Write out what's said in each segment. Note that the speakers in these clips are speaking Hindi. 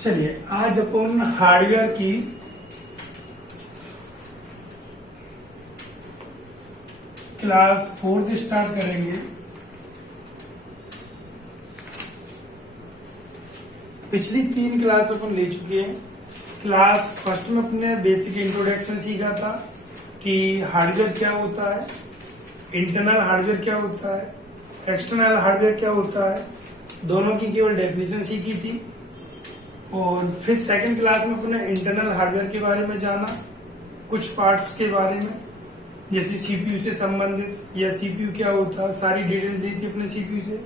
चलिए आज अपन हार्डवेयर की क्लास 4 स्टार्ट करेंगे। पिछली 3 क्लास अपन ले चुके हैं। क्लास फर्स्ट में अपने बेसिक इंट्रोडक्शन सीखा था कि हार्डवेयर क्या होता है, इंटरनल हार्डवेयर क्या होता है, एक्सटर्नल हार्डवेयर क्या होता है, दोनों की केवल डेफिनेशन सीखी थी। और फिर सेकंड क्लास में अपने इंटरनल हार्डवेयर के बारे में जाना, कुछ पार्ट्स के बारे में, जैसे सीपीयू से संबंधित या सीपीयू क्या होता है, सारी डिटेल्स दी थी अपने सीपीयू से।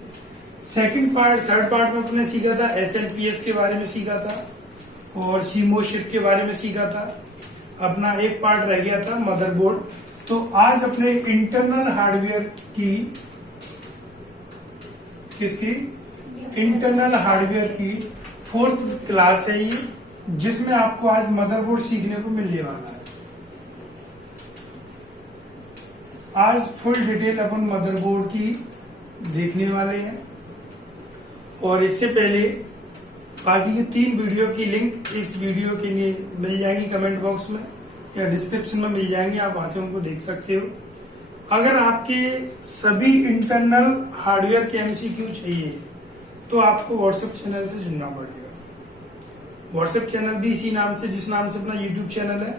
थर्ड पार्ट में अपने सीखा था एसएलपीएस के बारे में सीखा था और सीमोस शिफ्ट के बारे में सीखा था। अपना एक पार्ट रह गया था मदरबोर्ड। तो आज अपने इंटरनल हार्डवेयर की इंटरनल हार्डवेयर की 4th क्लास है ये, जिसमें आपको आज मदरबोर्ड सीखने को मिलने वाला है। आज फुल डिटेल अपन मदरबोर्ड की देखने वाले हैं। और इससे पहले बाकी के 3 वीडियो की लिंक इस वीडियो के लिए मिल जाएंगी कमेंट बॉक्स में या डिस्क्रिप्शन में मिल जाएंगी, आप वहां से उनको देख सकते हो। अगर आपके सभी इंटरनल हार्डवेयर के एमसीक्यू चाहिए तो आपको व्हाट्सएप चैनल से जुड़ना पड़ेगा। व्हाट्सएप चैनल भी इसी नाम से, जिस नाम से अपना यूट्यूब चैनल है,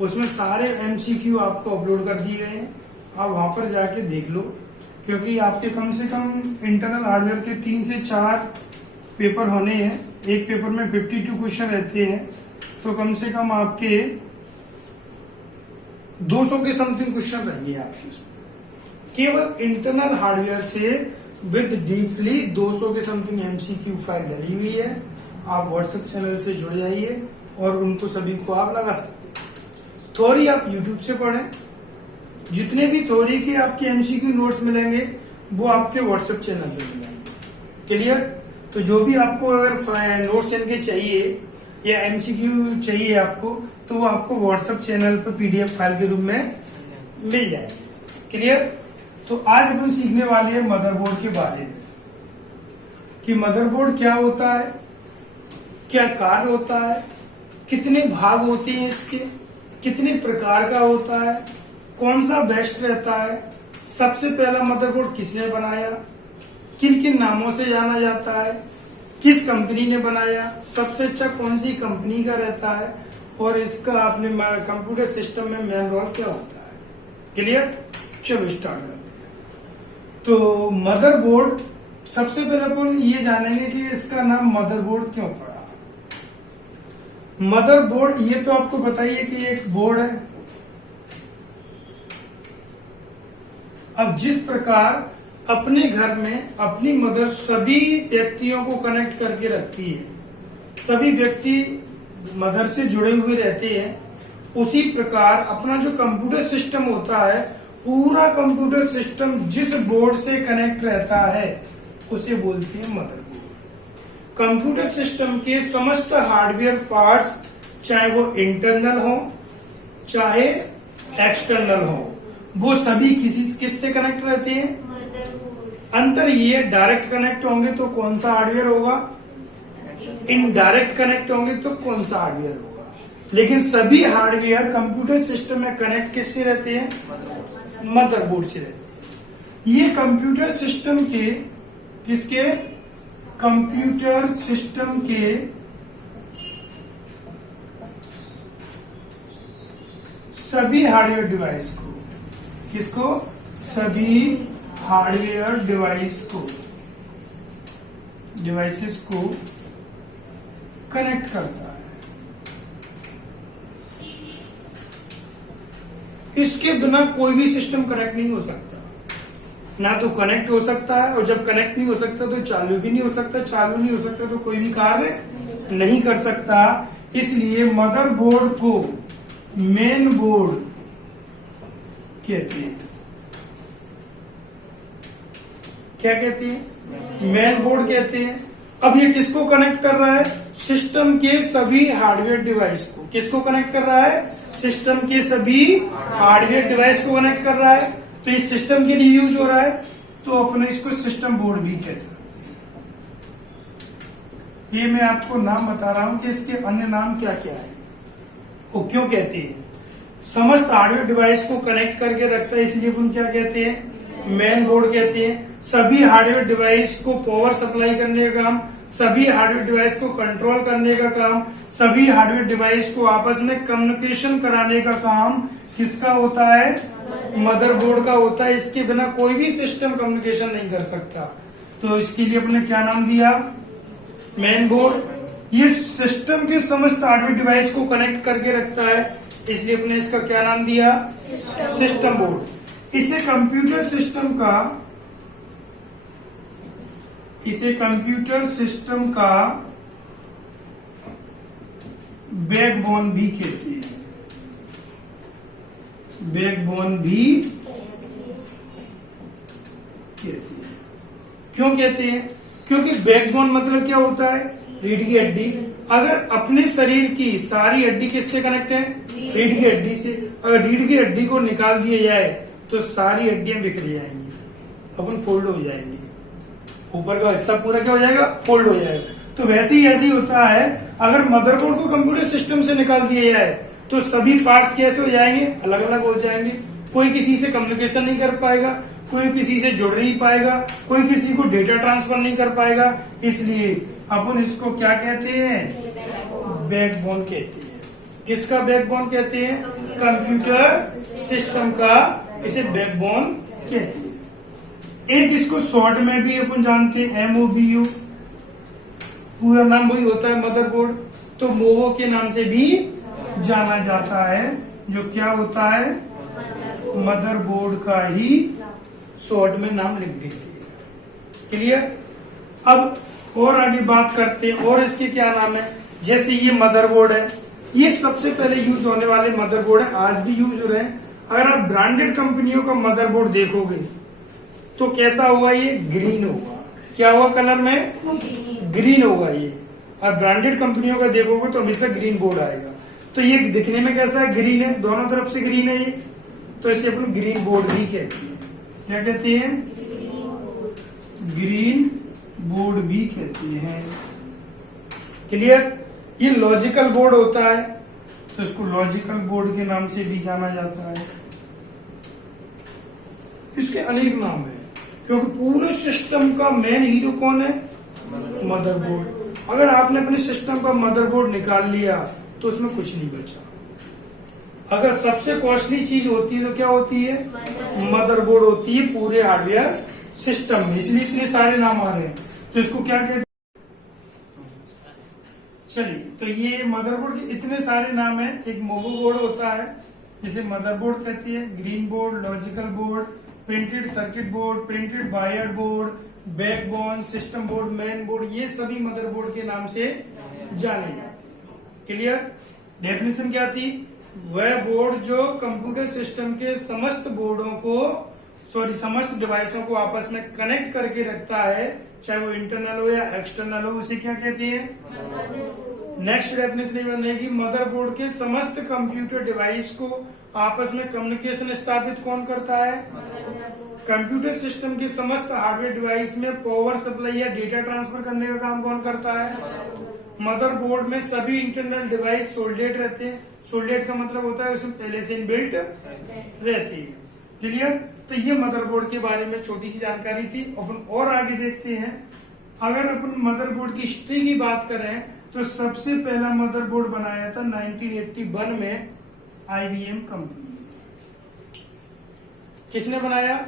उसमें सारे एमसीक्यू आपको अपलोड कर दिए गए हैं। आप वहां पर जाके देख लो, क्योंकि आपके कम से कम इंटरनल हार्डवेयर के 3 से 4 पेपर होने हैं। एक पेपर में 52 क्वेश्चन रहते हैं, तो कम से कम आपके 200 के समथिंग क्वेश्चन रहेंगे आपके उसमें। केवल इंटरनल हार्डवेयर से विद डीपली 200 के समथिंग एमसीक्यू फाइल डली हुई है। आप व्हाट्सएप चैनल से जुड़ जाइए और उनको सभी को आप लगा सकते हैं। थ्योरी आप यूट्यूब से पढ़ें, जितने भी थ्योरी के आपके एमसीक्यू नोट्स मिलेंगे वो आपके व्हाट्सएप चैनल पे मिलेंगे। क्लियर? तो जो भी आपको अगर नोट्स इनके चाहिए या एमसीक्यू चाहिए आपको, तो वो आपको व्हाट्सएप चैनल पर पीडीएफ फाइल के रूप में मिल जाएगी। क्लियर? तो आज अपन सीखने वाले हैं मदरबोर्ड के बारे में कि मदरबोर्ड क्या होता है, क्या कार्य होता है, कितने भाग होते हैं इसके, कितने प्रकार का होता है, कौन सा बेस्ट रहता है, सबसे पहला मदरबोर्ड किसने बनाया, किन किन नामों से जाना जाता है, किस कंपनी ने बनाया, सबसे अच्छा कौन सी कंपनी का रहता है, और इसका अपने कंप्यूटर सिस्टम में मेन रोल क्या होता है। क्लियर? चलो स्टार्ट करते हैं। तो मदरबोर्ड, सबसे पहले अपन ये जानेंगे कि इसका नाम मदरबोर्ड क्यों पड़ा। मदरबोर्ड ये तो आपको बताइए कि एक बोर्ड है। अब जिस प्रकार अपने घर में अपनी मदर सभी व्यक्तियों को कनेक्ट करके रखती है, सभी व्यक्ति मदर से जुड़े हुए रहते हैं, उसी प्रकार अपना जो कंप्यूटर सिस्टम होता है, पूरा कंप्यूटर सिस्टम जिस बोर्ड से कनेक्ट रहता है उसे बोलते हैं मदरबोर्ड। कंप्यूटर सिस्टम के समस्त हार्डवेयर पार्ट्स, चाहे वो इंटरनल हो चाहे एक्सटर्नल हो, वो सभी किससे कनेक्ट रहते हैं? अंतर ये, डायरेक्ट कनेक्ट होंगे तो कौन सा हार्डवेयर होगा, इनडायरेक्ट कनेक्ट होंगे तो कौन सा हार्डवेयर होगा। लेकिन सभी हार्डवेयर कंप्यूटर सिस्टम में कनेक्ट किससे रहते हैं? मदरबोर्ड से रहते हैं। ये कंप्यूटर सिस्टम के किसके? कंप्यूटर सिस्टम के सभी हार्डवेयर डिवाइस को, किसको? सभी हार्डवेयर डिवाइसेस को कनेक्ट करता है। इसके बिना कोई भी सिस्टम कनेक्ट नहीं हो सकता। ना तो कनेक्ट हो सकता है, और जब कनेक्ट नहीं हो सकता तो चालू भी नहीं हो सकता, चालू नहीं हो सकता तो कोई भी कार्य नहीं कर सकता। इसलिए मदरबोर्ड को मेन बोर्ड कहते हैं। क्या कहते हैं? मेन बोर्ड कहते हैं। अब ये किसको कनेक्ट कर रहा है? सिस्टम के सभी हार्डवेयर डिवाइस को। किसको कनेक्ट कर रहा है? सिस्टम के सभी हार्डवेयर डिवाइस को कनेक्ट कर रहा है। तो ये सिस्टम के लिए यूज हो रहा है, तो अपने इसको सिस्टम बोर्ड भी कहते हैं। ये मैं आपको नाम बता रहा हूं कि इसके अन्य नाम क्या क्या है, वो क्यों कहते हैं। समस्त हार्डवेयर डिवाइस को कनेक्ट करके रखता है, इसलिए अपन क्या कहते हैं, मेन बोर्ड कहते हैं। सभी हार्डवेयर डिवाइस को पावर सप्लाई करने का काम, सभी हार्डवेयर डिवाइस को कंट्रोल करने का काम, सभी हार्डवेयर डिवाइस को आपस में कम्युनिकेशन कराने का काम किसका होता है, मदरबोर्ड का होता है। इसके बिना कोई भी सिस्टम कम्युनिकेशन नहीं कर सकता। तो इसके लिए अपने क्या नाम दिया, मेन बोर्ड। ये सिस्टम के समस्त हार्डवेयर डिवाइस को कनेक्ट करके रखता है, इसलिए अपने इसका क्या नाम दिया, सिस्टम बोर्ड। इसे कंप्यूटर सिस्टम का बैकबोन भी कहते हैं, बैकबोन भी कहते हैं। क्यों कहते हैं, क्योंकि बैकबोन मतलब क्या होता है, रीढ़ की हड्डी। अगर अपने शरीर की सारी हड्डी किससे कनेक्ट है, रीढ़ की हड्डी से। अगर रीढ़ की हड्डी को निकाल दिया जाए तो सारी हड्डियां बिखर जाएंगी, अपन फोल्ड हो जाएंगे, ऊपर का हिस्सा पूरा क्या हो जाएगा, फोल्ड हो जाएगा। तो वैसे ही ऐसे ही होता है, अगर मदरबोर्ड को कंप्यूटर सिस्टम से निकाल दिया जाए तो सभी पार्ट्स कैसे हो जाएंगे, अलग अलग हो जाएंगे। कोई किसी से कम्युनिकेशन नहीं कर पाएगा, कोई किसी से जुड़ नहीं पाएगा, कोई किसी को डेटा ट्रांसफर नहीं कर पाएगा। इसलिए अपन इसको क्या कहते हैं, बैकबोन कहते हैं। किसका बैकबोन कहते हैं, कंप्यूटर सिस्टम का, इसे बैकबोन कहते हैं। एक इसको शॉर्ट में भी अपन जानते हैं, MOBU, पूरा नाम वही होता है मदरबोर्ड। तो मोवो के नाम से भी जाना जाता है, जो क्या होता है, मदरबोर्ड का ही शॉर्ट में नाम लिख देते हैं। क्लियर। अब और आगे बात करते हैं, और इसके क्या नाम है। जैसे ये मदरबोर्ड है, ये सबसे पहले यूज होने वाले मदरबोर्ड है, आज भी यूज हो रहे हैं। अगर आप ब्रांडेड कंपनियों का मदरबोर्ड देखोगे तो कैसा होगा, ये ग्रीन होगा। क्या होगा, कलर में ग्रीन होगा ये। और ब्रांडेड कंपनियों का देखोगे तो हमेशा ग्रीन बोर्ड आएगा। तो ये दिखने में कैसा है, ग्रीन है, दोनों तरफ से ग्रीन है ये, तो इसे अपन ग्रीन बोर्ड भी कहते हैं। क्या कहते हैं, ग्रीन बोर्ड भी कहते हैं। क्लियर। ये लॉजिकल बोर्ड होता है, तो इसको लॉजिकल बोर्ड के नाम से भी जाना जाता है। इसके अनेक नाम है, क्योंकि पूरे सिस्टम का मेन हीरो कौन है, मदरबोर्ड। अगर आपने अपने सिस्टम का मदरबोर्ड निकाल लिया तो उसमें कुछ नहीं बचा। अगर सबसे कॉस्टली चीज होती है तो क्या होती है, मदरबोर्ड होती है पूरे हार्डवेयर सिस्टम में। इसलिए इतने सारे नाम आ रहे हैं। तो इसको क्या कहते हैं, चलिए, तो ये मदरबोर्ड के इतने सारे नाम है। एक मोबो बोर्ड होता है जिसे मदरबोर्ड कहती है, green board, logical board, printed circuit board, printed wired board, backbone, system board, main board, ये सभी मदरबोर्ड के नाम से जाने जाते हैं। क्लियर। डेफिनेशन क्या थी, वह बोर्ड जो कंप्यूटर सिस्टम के समस्त बोर्डों को, समस्त डिवाइसों को आपस में कनेक्ट करके रखता है, चाहे वो इंटरनल हो या एक्सटर्नल हो, उसे क्या कहते हैं। नेक्स्ट डेफिनेशन बनेगी, मदरबोर्ड के समस्त कंप्यूटर डिवाइस को आपस में कम्युनिकेशन स्थापित कौन करता है, कंप्यूटर सिस्टम के समस्त हार्डवेयर डिवाइस में पावर सप्लाई या डेटा ट्रांसफर करने का काम कौन करता है, मदरबोर्ड में सभी इंटरनल डिवाइस सोल्डेड रहते हैं। सोल्डेड का मतलब होता है उसमें पहले से इनबिल्ट रहती है। क्लियर। तो ये मदरबोर्ड के बारे में छोटी सी जानकारी थी। अपन और आगे देखते हैं। अगर अपन मदरबोर्ड की हिस्ट्री की बात करें तो सबसे पहला मदरबोर्ड बनाया था 1981 में IBM कंपनी ने। किसने बनाया,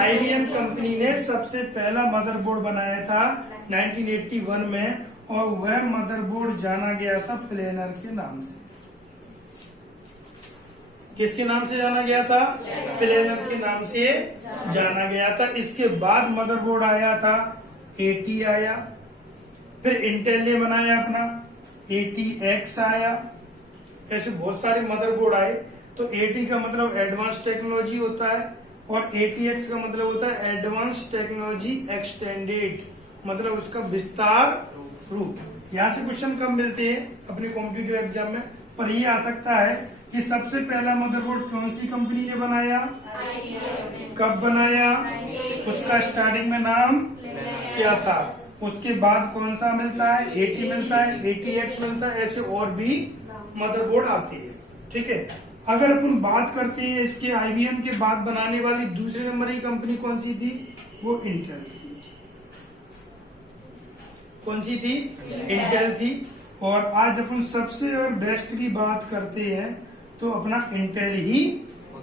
IBM कंपनी ने सबसे पहला मदरबोर्ड बनाया था 1981 में, और वह मदरबोर्ड जाना गया था प्लेनर के नाम से। किसके नाम से जाना गया था, प्लेनर के नाम से जाना गया था। इसके बाद मदरबोर्ड आया था 80 आया, फिर इंटेल ने बनाया अपना 80X आया, ऐसे बहुत सारे मदरबोर्ड आए। तो 80 का मतलब एडवांस टेक्नोलॉजी होता है, और 80X का मतलब होता है एडवांस टेक्नोलॉजी एक्सटेंडेड, मतलब उसका विस्तार रूप। यहाँ से क्वेश्चन कम मिलते हैं अपने कॉम्पिटिटिव एग्जाम में, पर ये आ सकता है कि सबसे पहला मदरबोर्ड कौन सी कंपनी ने बनाया, कब बनाया, उसका स्टार्टिंग में नाम क्या था, उसके बाद कौन सा मिलता है, 80 मिलता है, 80X मिलता है, ऐसे और भी मदरबोर्ड आते हैं। ठीक है, अगर अपन बात करते हैं इसके IBM के बाद बनाने वाली दूसरे नंबर की कंपनी कौन सी थी, वो इंटेल थी। कौन सी थी, इंटेल थी। और आज अपन सबसे और बेस्ट की बात करते हैं तो अपना इंटेल ही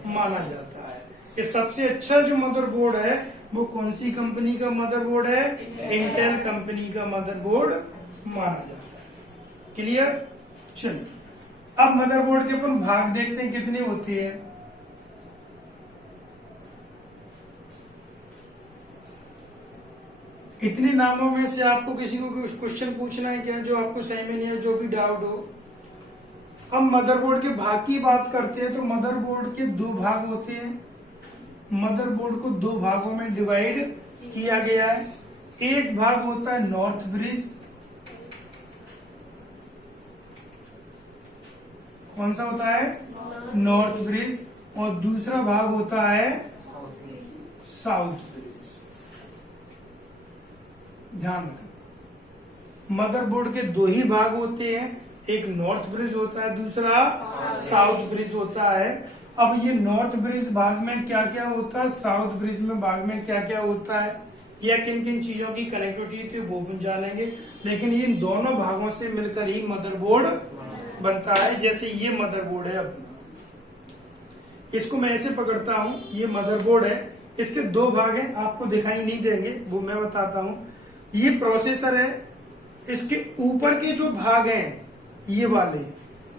माना जाता है। ये सबसे अच्छा जो मदरबोर्ड है वो कौन सी कंपनी का मदरबोर्ड है, इंटेल कंपनी का मदरबोर्ड माना जाता है। क्लियर। चलिए अब मदरबोर्ड के अपन भाग देखते हैं कितने होते हैं। इतने नामों में से आपको किसी को क्वेश्चन पूछना है क्या, जो आपको सही में नहीं है, जो भी डाउट हो। हम मदरबोर्ड के भाग की बात करते हैं तो मदरबोर्ड के दो भाग होते हैं। मदरबोर्ड को दो भागों में डिवाइड किया गया है। एक भाग होता है नॉर्थ ब्रिज, कौन सा होता है, नॉर्थ ब्रिज, और दूसरा भाग होता है साउथ ब्रिज। ध्यान रखना, मदरबोर्ड के दो ही भाग होते हैं, एक नॉर्थ ब्रिज होता है, दूसरा साउथ ब्रिज होता है। अब ये नॉर्थ ब्रिज भाग में क्या क्या होता है, साउथ ब्रिज में भाग में क्या क्या होता है, या किन किन चीजों की कनेक्टिविटी थी वो भी जानेंगे। लेकिन इन दोनों भागों से मिलकर ही मदरबोर्ड बनता है। जैसे ये मदरबोर्ड है अपना, इसको मैं ऐसे पकड़ता हूं, ये मदरबोर्ड है, इसके दो भाग हैं, आपको दिखाई नहीं देंगे, वो मैं बताता हूं। ये प्रोसेसर है, इसके ऊपर के जो भाग हैं ये वाले,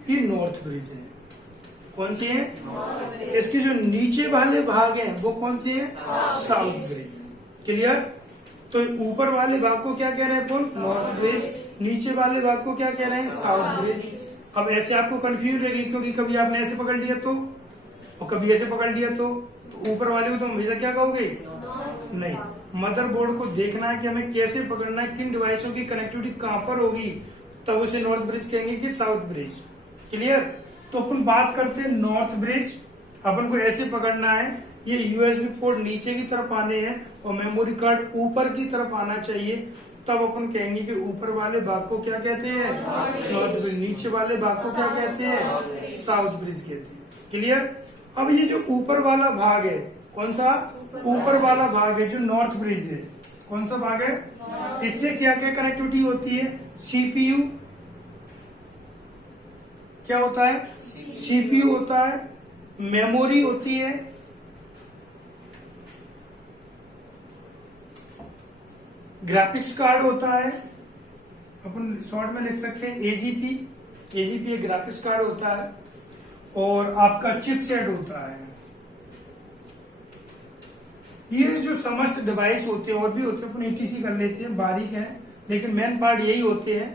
ये नॉर्थ ब्रिज है। कौन सी है, इसके जो नीचे वाले भाग हैं वो कौन सी है, साउथ ब्रिज है। क्लियर। तो ऊपर वाले भाग को क्या कह रहे हैं अपन, नॉर्थ ब्रिज, नीचे वाले भाग को क्या कह रहे हैं, साउथ ब्रिज। अब ऐसे आपको कंफ्यूज रहेगी, क्योंकि कभी आपने ऐसे पकड़ लिया तो, और कभी ऐसे पकड़ लिया तो ऊपर वाले को तो हमेशा क्या कहोगे, नहीं। मदरबोर्ड को देखना है कि हमें कैसे पकड़ना है, किन डिवाइसों की कनेक्टिविटी कहां पर होगी, तब उसे नॉर्थ ब्रिज कहेंगे कि साउथ ब्रिज। क्लियर। तो अपन बात करते हैं नॉर्थ ब्रिज। अपन को ऐसे पकड़ना है, ये USB पोर्ट नीचे की तरफ आने हैं और मेमोरी कार्ड ऊपर की तरफ आना चाहिए, तब अपन कहेंगे कि ऊपर वाले भाग को क्या कहते हैं, नॉर्थ ब्रिज, नीचे वाले भाग को क्या कहते हैं, साउथ ब्रिज कहते हैं। क्लियर। अब ये जो ऊपर वाला भाग है, कौन सा, ऊपर वाला भाग है जो नॉर्थ ब्रिज है, कौन सा भाग है, इससे क्या क्या कनेक्टिविटी होती है, CPU, क्या होता है, CPU होता है, मेमोरी होती है, ग्राफिक्स कार्ड होता है, अपन शॉर्ट में लिख सकते हैं AGP, एक ग्राफिक्स कार्ड होता है, और आपका चिपसेट होता है। ये जो समस्त डिवाइस होते हैं, और भी होते हैं, अपन ETC कर लेते हैं, बारीक है, लेकिन मेन पार्ट यही होते हैं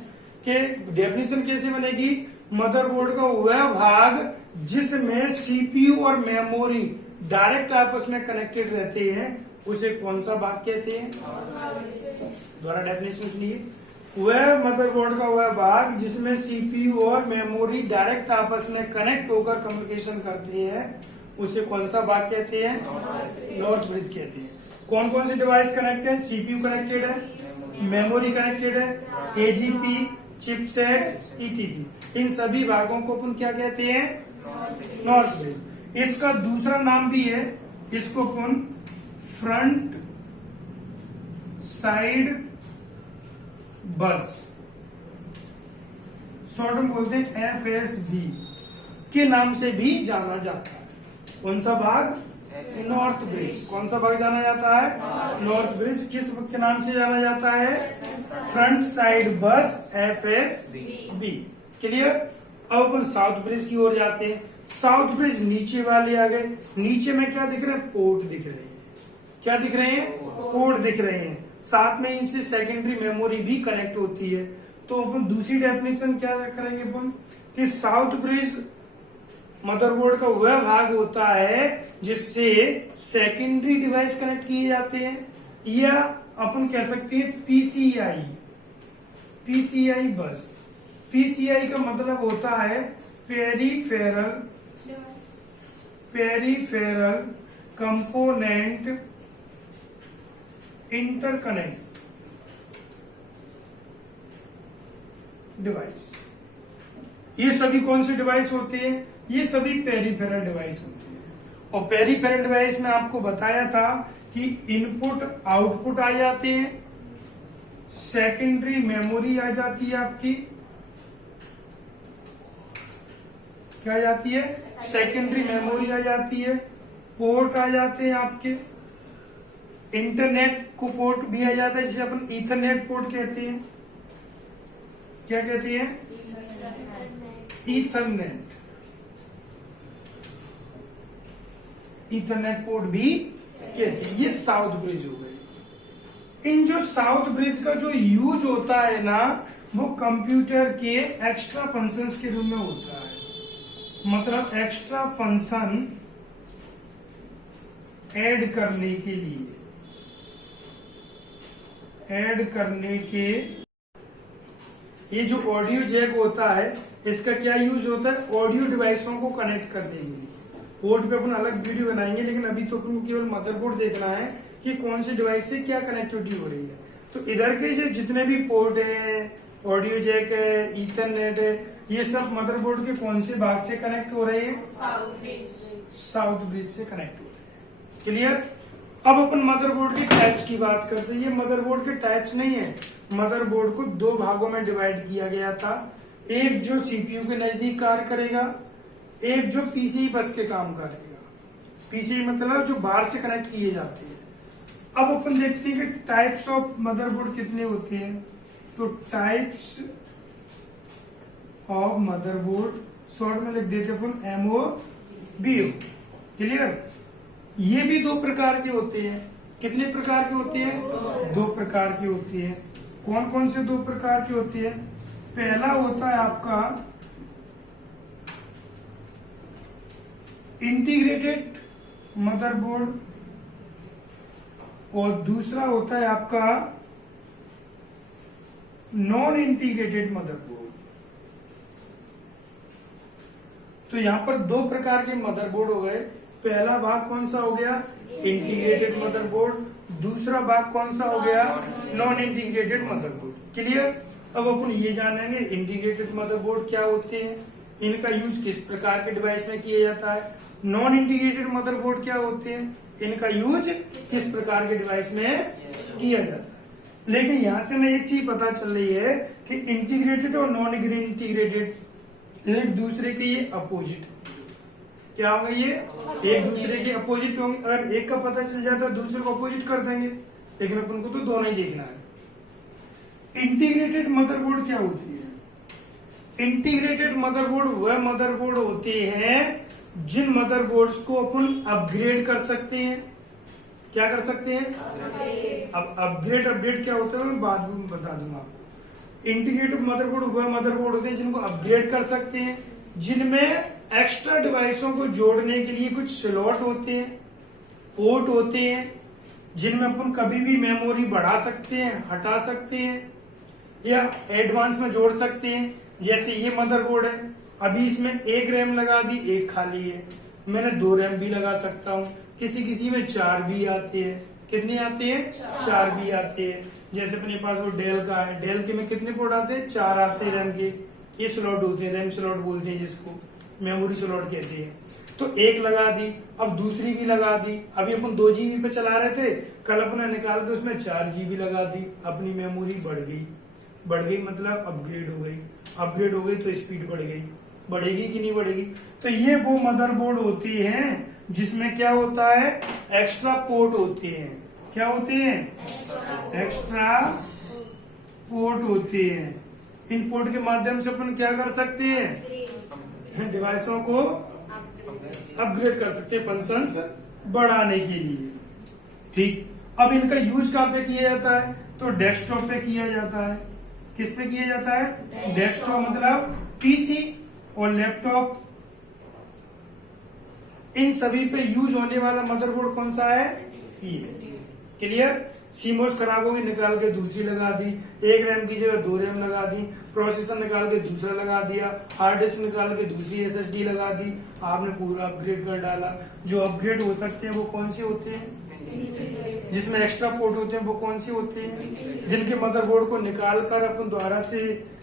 कि डेफिनेशन कैसे बनेगी, मदरबोर्ड का वह भाग जिसमें CPU और मेमोरी डायरेक्ट आपस में कनेक्टेड रहते हैं उसे कौन सा भाग कहते हैं। दोबारा डेफिनेशन सुनिए, वह मदरबोर्ड का वह भाग जिसमें CPU और मेमोरी डायरेक्ट आपस में कनेक्ट होकर कम्युनिकेशन करते हैं उसे कौन सा भाग कहते हैं, नॉर्थ ब्रिज कहते हैं। कौन कौन से डिवाइस कनेक्ट है, CPU कनेक्टेड है, मेमोरी कनेक्टेड है, AGP, चिपसेट, ETC, इन सभी भागों को अपन क्या कहते हैं, नॉर्थ ब्रिज। इसका दूसरा नाम भी है, इसको अपन फ्रंट साइड बस, शॉर्ट में बोलते हैं FSB के नाम से भी जाना जाता है। कौन सा भाग, नॉर्थ ब्रिज। कौन सा भाग जाना जाता है, नॉर्थ ब्रिज। किस के नाम से जाना जाता है, फ्रंट साइड बस, FSB। क्लियर। अब अपन साउथ ब्रिज की ओर जाते हैं। साउथ ब्रिज नीचे वाले आ गए, नीचे में क्या दिख रहे हैं, पोर्ट दिख रहे हैं, क्या दिख रहे हैं, पोर्ट दिख रहे हैं, साथ में इनसे सेकेंडरी मेमोरी भी कनेक्ट होती है। तो अपन दूसरी डेफिनेशन क्या करेंगे अपन, कि साउथ ब्रिज मदरबोर्ड का वह भाग होता है जिससे सेकेंडरी डिवाइस कनेक्ट किए जाते हैं, या अपन कह सकते हैं PCI बस। PCI का मतलब होता है पेरीफेरल कंपोनेंट इंटरकनेक्ट। डिवाइस। ये सभी कौन से डिवाइस होते हैं? ये सभी पेरिफेरल डिवाइस होते हैं। और पेरिफेरल डिवाइस में आपको बताया था कि इनपुट आउटपुट आ जाते हैं, सेकेंडरी मेमोरी आ जाती है आपकी, क्या आ जाती है? सेकेंडरी मेमोरी आ जाती है, पोर्ट आ जाते हैं आपके, इंटरनेट को पोर्ट भी आ जाता है जिसे अपन ईथरनेट पोर्ट कहते हैं। क्या कहते हैं? ईथरनेट। ईथरनेट पोर्ट भी कहते हैं। ये साउथ ब्रिज हो गए। इन जो साउथ ब्रिज का जो यूज होता है ना, वो कंप्यूटर के एक्स्ट्रा फंक्शंस के रूप में होता है। मतलब एक्स्ट्रा फंक्शन ऐड करने के लिए, ऐड करने के, ये जो ऑडियो जैक होता है इसका क्या यूज होता है? ऑडियो डिवाइसों को कनेक्ट करने के लिए। पोर्ट पे अपन अलग वीडियो बनाएंगे, लेकिन अभी तो अपन को केवल मदरबोर्ड देखना है कि कौन से डिवाइस से क्या कनेक्टिविटी हो रही है। तो इधर के जो जितने भी पोर्ट है, ऑडियो जैक है, ईथरनेट है, ये सब मदरबोर्ड के कौन से भाग से कनेक्ट हो रहे हैं? साउथ ब्रिज से कनेक्ट हो रहे हैं। क्लियर? अब अपन मदरबोर्ड के टाइप्स की बात करते हैं। ये मदरबोर्ड के टाइप्स नहीं है। मदरबोर्ड को दो भागों में डिवाइड किया गया था। एक जो सीपीयू के नजदीक कार्य करेगा, एक जो पीसीई बस के काम करेगा। पीसीई मतलब जो बाहर से कनेक्ट किए जाते हैं। अब अपन देखते हैं कि टाइप्स ऑफ मदरबोर्ड कितने होते हैं। तो टाइप्स ऑफ मदरबोर्ड शॉर्ट में लिख देते अपन MOBO। क्लियर? ये भी दो प्रकार के होते हैं। कितने प्रकार के होते हैं? दो प्रकार के होते हैं। कौन कौन से दो प्रकार के होते हैं? पहला होता है आपका इंटीग्रेटेड मदरबोर्ड और दूसरा होता है आपका नॉन इंटीग्रेटेड मदरबोर्ड। तो यहां पर दो प्रकार के मदरबोर्ड हो गए। पहला भाग कौन सा हो गया? Integrated motherboard. दूसरा भाग कौन सा हो गया? Non integrated motherboard. क्लियर? अब अपन ये जानेंगे इंटीग्रेटेड मदरबोर्ड क्या होते हैं, इनका यूज किस प्रकार के डिवाइस में किया जाता है। नॉन इंटीग्रेटेड मदरबोर्ड क्या होते हैं, इनका यूज किस प्रकार के डिवाइस में किया जाता है। लेकिन यहां से हमें एक चीज पता चल रही है कि इंटीग्रेटेड और नॉन इंटीग्रेटेड एक दूसरे के ये अपोजिट। क्या होंगे? ये एक दूसरे के अपोजिट होंगे। अगर एक का पता चल जाता है दूसरे को अपोजिट कर देंगे, लेकिन अपन को तो दोनों ही देखना है। इंटीग्रेटेड मदरबोर्ड क्या होती है? इंटीग्रेटेड मदरबोर्ड वह मदरबोर्ड होते हैं जिन मदरबोर्ड्स को अपन अपग्रेड कर सकते हैं। क्या कर सकते हैं? अब अपग्रेड अपडेट क्या होता है मैं बाद में बता दूंगा आपको। इंटीग्रेटेड मदरबोर्ड वह मदरबोर्ड होते हैं जिनको अपग्रेड कर सकते हैं, जिनमें एक्स्ट्रा डिवाइसों को जोड़ने के लिए कुछ स्लॉट होते हैं, पोर्ट होते हैं, जिनमें अपन कभी भी मेमोरी बढ़ा सकते हैं, हटा सकते हैं या एडवांस में जोड़ सकते हैं। जैसे ये मदरबोर्ड है, अभी इसमें एक रैम लगा दी, एक खाली है, मैंने 2 रैम भी लगा सकता हूँ। किसी किसी में 4 भी आते हैं। कितने आते हैं? 4 भी आते हैं। जैसे अपने पास वो डेल का है, डेल के में कितने पोर्ट आते हैं? 4 आते हैं रैम के। ये स्लॉट होते हैं, रैम स्लॉट बोलते हैं जिसको, मेमोरी स्लॉट कहते हैं। तो एक लगा दी, अब दूसरी भी लगा दी। अभी अपन 2 GB पे चला रहे थे, कल अपने निकाल के उसमें 4 GB लगा दी, अपनी मेमोरी बढ़ गई। बढ़ गई मतलब अपग्रेड हो गई। अपग्रेड हो गई तो स्पीड बढ़ गई। बढ़ेगी कि नहीं बढ़ेगी? तो ये वो मदरबोर्ड होती हैं जिसमें क्या होता है? एक्स्ट्रा पोर्ट होते हैं। क्या होते हैं? एक्स्ट्रा पोर्ट होते हैं। इन पोर्ट के माध्यम से अपन क्या कर सकते हैं? डिवाइसों को अपग्रेड कर सकते हैं फंक्शंस बढ़ाने के लिए। ठीक, अब इनका यूज कहां पे किया जाता है? तो डेस्कटॉप पे किया जाता है। किस पे किया जाता है? डेस्कटॉप मतलब पीसी और लैपटॉप, इन सभी पे यूज होने वाला मदरबोर्ड कौन सा है? ये। क्लियर? सीमोस खराब होगी, निकाल के दूसरी लगा दी, एक रैम की जगह 2 रैम लगा दी, प्रोसेसर निकाल के दूसरा लगा दिया, हार्ड डिस्क निकाल के दूसरी SSD लगा दी, आपने पूरा अपग्रेड कर डाला। जो अपग्रेड हो सकते हैं वो कौन से होते हैं? जिसमें एक्स्ट्रा पोर्ट होते हैं वो कौन सी होती हैं? जिनके मदरबोर्ड को निकाल कर अपन दोबारा से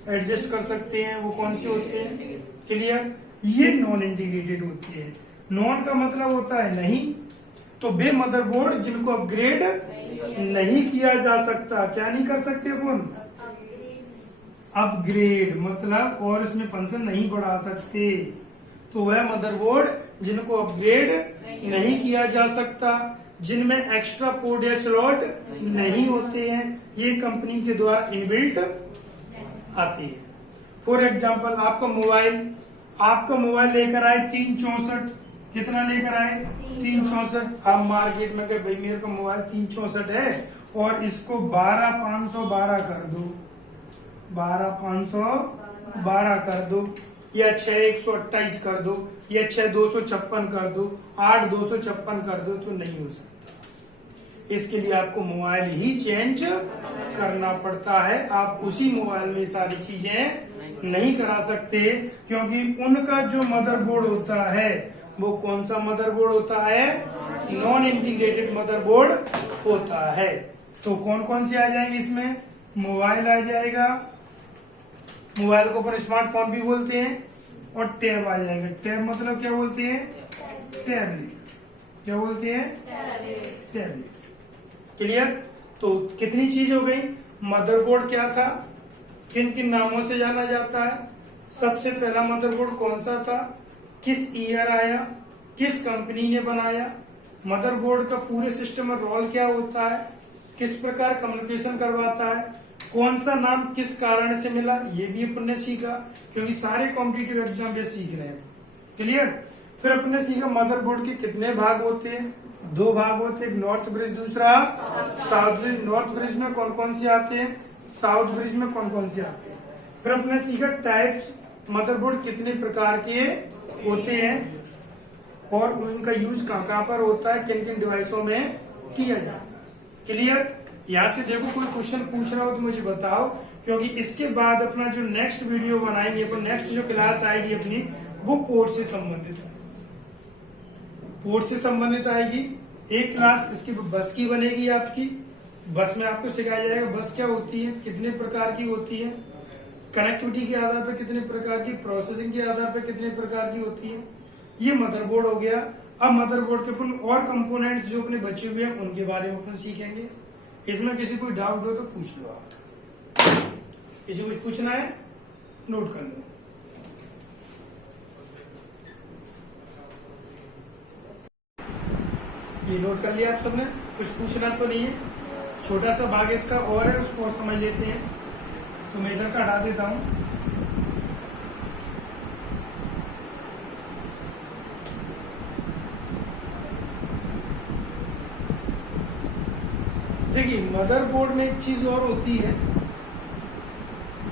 एडजस्ट कर सकते हैं वो कौन सी होते हैं? क्लियर? ये नॉन इंटीग्रेटेड होती है। नॉन का मतलब होता है नहीं, तो वे मदरबोर्ड जिनको अपग्रेड नहीं किया जा सकता। क्या नहीं कर सकते अपन? अपग्रेड मतलब और इसमें फंक्शन नहीं बढ़ा सकते, तो वह मदरबोर्ड जिनको अपग्रेड नहीं किया जा सकता, जिनमें एक्स्ट्रा पोर्ट या स्लॉट नहीं होते हैं, ये कंपनी के द्वारा इनबिल्ट आती है। फॉर एग्जाम्पल आपका मोबाइल लेकर आए 364, कितना लेकर आए? 364। आप मार्केट में कहे भाई मेरे का मोबाइल 364 है और इसको 12512 कर दो, 12512 कर दो, या 6128 कर दो, या 6256 कर दो, 8256 कर दो, तो नहीं हो सकता। इसके लिए आपको मोबाइल ही चेंज करना पड़ता है। आप उसी मोबाइल में सारी चीजें नहीं करा सकते, क्योंकि उनका जो मदरबोर्ड होता है वो कौन सा मदरबोर्ड होता है? नॉन इंटीग्रेटेड मदरबोर्ड होता है। तो कौन कौन से आ जाएंगे इसमें? मोबाइल आ जाएगा, मोबाइल को अपन स्मार्टफोन भी बोलते हैं, और टैब आ जाएगा। टैब मतलब क्या बोलते हैं? टैबलेट। क्या बोलते हैं? टैबलेट। क्लियर? तो कितनी चीज हो गई? मदरबोर्ड क्या था, किन किन नामों से जाना जाता है, सबसे पहला मदरबोर्ड कौन सा था, किस ईयर आया, किस कंपनी ने बनाया, मदरबोर्ड का पूरे सिस्टम में रोल क्या होता है, किस प्रकार कम्युनिकेशन करवाता है, कौन सा नाम किस कारण से मिला, ये भी अपन ने सीखा, क्योंकि सारे कॉम्पिटिटिव एग्जाम में सीख रहे हैं। क्लियर? फिर अपन ने सीखा मदरबोर्ड के कितने भाग होते हैं? 2 भाग होते हैं, नॉर्थ ब्रिज, दूसरा साउथ ब्रिज। नॉर्थ ब्रिज में कौन कौन से आते हैं, साउथ ब्रिज में कौन कौन से आते हैं। फिर अपने सीखा टाइप्स, मदरबोर्ड कितने प्रकार के होते हैं और उनका यूज कहाँ पर होता है, किन किन डिवाइसों में किया जाता है। क्लियर? यहाँ से देखो कोई क्वेश्चन पूछ रहा हो तो मुझे बताओ, क्योंकि इसके बाद अपना जो नेक्स्ट वीडियो बनाएंगे अपन, नेक्स्ट जो क्लास आएगी अपनी, वो पोर्ट से संबंधित है। पोर्ट से संबंधित आएगी एक क्लास। इसकी बस की बनेगी आपकी, बस में आपको सिखाया जाएगा बस क्या होती है, कितने प्रकार की होती है, कनेक्टिविटी के आधार पर कितने प्रकार की, प्रोसेसिंग के आधार पर कितने प्रकार की होती है। ये मदरबोर्ड हो गया। अब मदरबोर्ड के अपन और कंपोनेंट्स जो अपने बचे हुए हैं उनके बारे में अपन सीखेंगे। इसमें किसी को डाउट हो तो पूछ लो आप। किसी को कुछ पूछना है नोट कर लो। ये नोट कर लिया आप सबने? कुछ पूछना तो नहीं है? छोटा सा भाग इसका और है, उसको और समझ लेते हैं। तो मैं इधर का हटा देता हूं। देखिए मदरबोर्ड में एक चीज और होती है,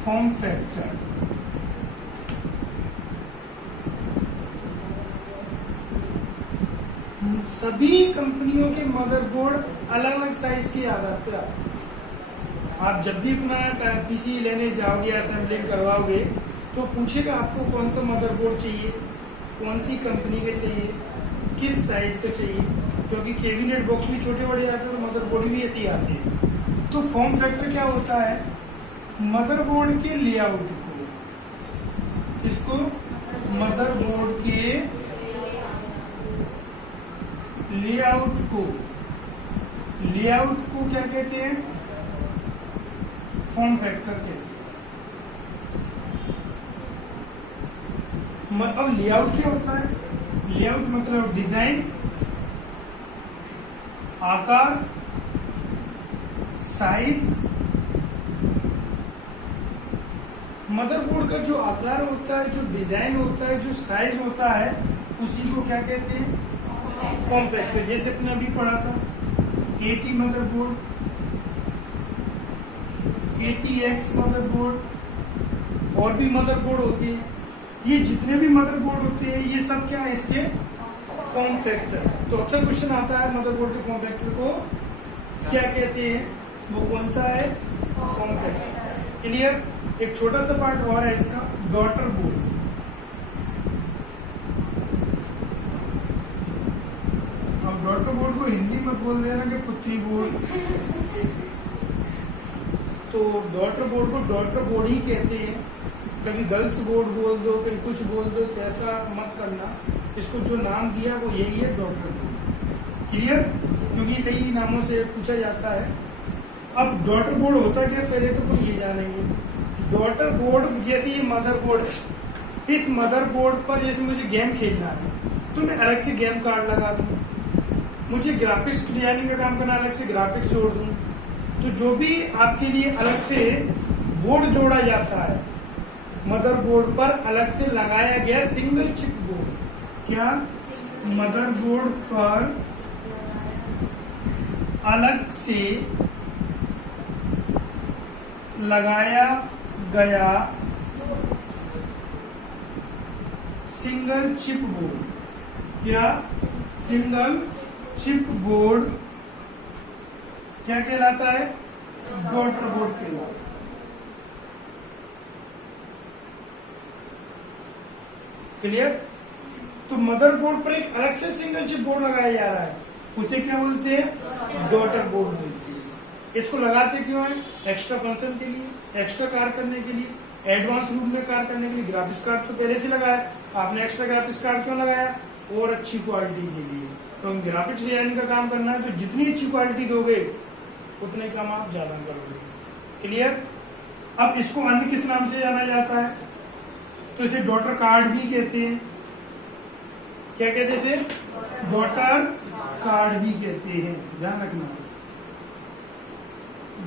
फॉर्म फैक्टर। सभी कंपनियों के मदरबोर्ड अलग अलग साइज के आधार पर आते हैं। आप जब भी अपना पीसी लेने जाओगे, असेंबलिंग करवाओगे, तो पूछेगा आपको कौन सा मदरबोर्ड चाहिए, कौन सी कंपनी का चाहिए, किस साइज का चाहिए, क्योंकि कैबिनेट बॉक्स भी छोटे बड़े आते हैं और मदरबोर्ड भी ऐसे ही आते हैं। तो फॉर्म फैक्टर क्या होता है? मदरबोर्ड के लेआउट को, इसको मदरबोर्ड के लेआउट को क्या कहते हैं? फॉर्म फैक्टर कहते हैं। अब लेआउट क्या होता है? लेआउट मतलब डिजाइन, आकार, साइज। मदरबोर्ड का जो आकार होता है, जो डिजाइन होता है, जो साइज होता है, उसी को क्या कहते हैं? Form factor. जैसे अपने अभी पढ़ा था AT मदरबोर्ड, ATX मदरबोर्ड, और भी मदरबोर्ड होती है। ये जितने भी मदरबोर्ड होते हैं ये सब क्या है? इसके फॉर्म फैक्टर। तो अक्सर क्वेश्चन आता है मदरबोर्ड के फॉर्म फैक्टर को क्या कहते हैं, वो कौन सा है? Form factor. क्लियर? एक छोटा सा पार्ट और है इसका, डॉटर बोर्ड। अब डॉटर डॉटर बोर्ड को हिंदी में बोल देना कि पुत्री बोर्ड। तो डॉटर बोर्ड को डॉटर बोर्ड ही कहते हैं। कभी गर्ल्स बोर्ड बोल दो, कहीं कुछ बोल दो, तो ऐसा मत करना। इसको जो नाम दिया वो यही है, डॉटर बोर्ड। क्लियर? क्योंकि कई नामों से पूछा जाता है। अब डॉटर बोर्ड होता क्या, पहले तो कोई ये जानेंगे। डॉटर बोर्ड जैसे ये मदर बोर्ड है, इस मदर बोर्ड पर जैसे मुझे गेम खेलना है तो मैं अलग से गेम कार्ड लगा दूं, मुझे ग्राफिक्स डिजाइनिंग का काम करना, अलग से ग्राफिक्स जोड़ दूं। तो जो भी आपके लिए अलग से बोर्ड जोड़ा जाता है, मदर बोर्ड पर अलग से लगाया गया सिंगल चिप बोर्ड। क्या? मदर बोर्ड पर अलग से लगाया गया सिंगल चिप बोर्ड। क्या? सिंगल चिप बोर्ड क्या कहलाता है? डॉटर बोर्ड कहलाता है। क्लियर? तो मदरबोर्ड पर एक अलग से सिंगल चिप बोर्ड लगाया जा रहा है, उसे क्या बोलते हैं? डॉटर बोर्ड बोलते हैं। इसको लगाते क्यों है? एक्स्ट्रा फंक्शन के लिए, एक्स्ट्रा कार्य करने के लिए, एडवांस रूप में कार्य करने के लिए। ग्राफिक्स कार्ड तो पहले से लगाया, आपने एक्स्ट्रा ग्राफिक्स कार्ड क्यों लगाया? और अच्छी क्वालिटी के लिए। तो ग्राफिक्स डिजाइनिंग का काम करना है तो जितनी अच्छी क्वालिटी दोगे उतने काम आप ज्यादा करोगे। क्लियर? अब इसको अन्य किस नाम से जाना जाता है? तो इसे डॉटर कार्ड भी कहते हैं। क्या कहते हैं इसे? डॉटर कार्ड भी कहते हैं, ध्यान रखना।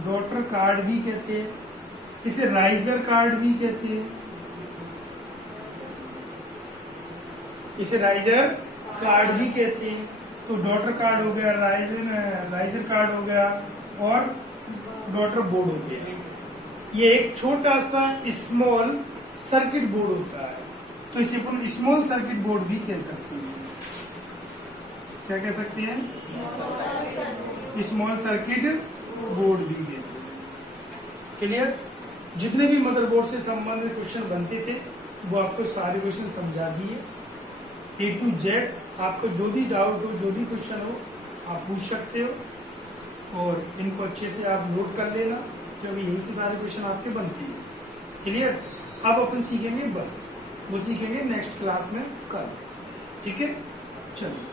डॉटर कार्ड भी कहते हैं, इसे राइजर कार्ड भी कहते हैं। इसे राइजर कार्ड भी कहते हैं। तो डॉटर कार्ड हो गया, राइजर कार्ड हो गया और डॉटर बोर्ड हो गया। ये एक छोटा सा स्मॉल सर्किट बोर्ड होता है, तो इसे अपन स्मॉल सर्किट बोर्ड भी कह सकते हैं। क्या कह सकते हैं? स्मॉल सर्किट बोर्ड भी कहते हैं। क्लियर? जितने भी मदरबोर्ड से संबंधित क्वेश्चन बनते थे वो आपको सारे क्वेश्चन समझा दिए, A to Z। आपको जो भी डाउट हो, जो भी क्वेश्चन हो, आप पूछ सकते हो और इनको अच्छे से आप नोट कर लेना, क्योंकि यही से सारे क्वेश्चन आपके बनते हैं। क्लियर? अब अपन सीखेंगे बस, वो सीखेंगे नेक्स्ट क्लास में कल। ठीक है? चलो।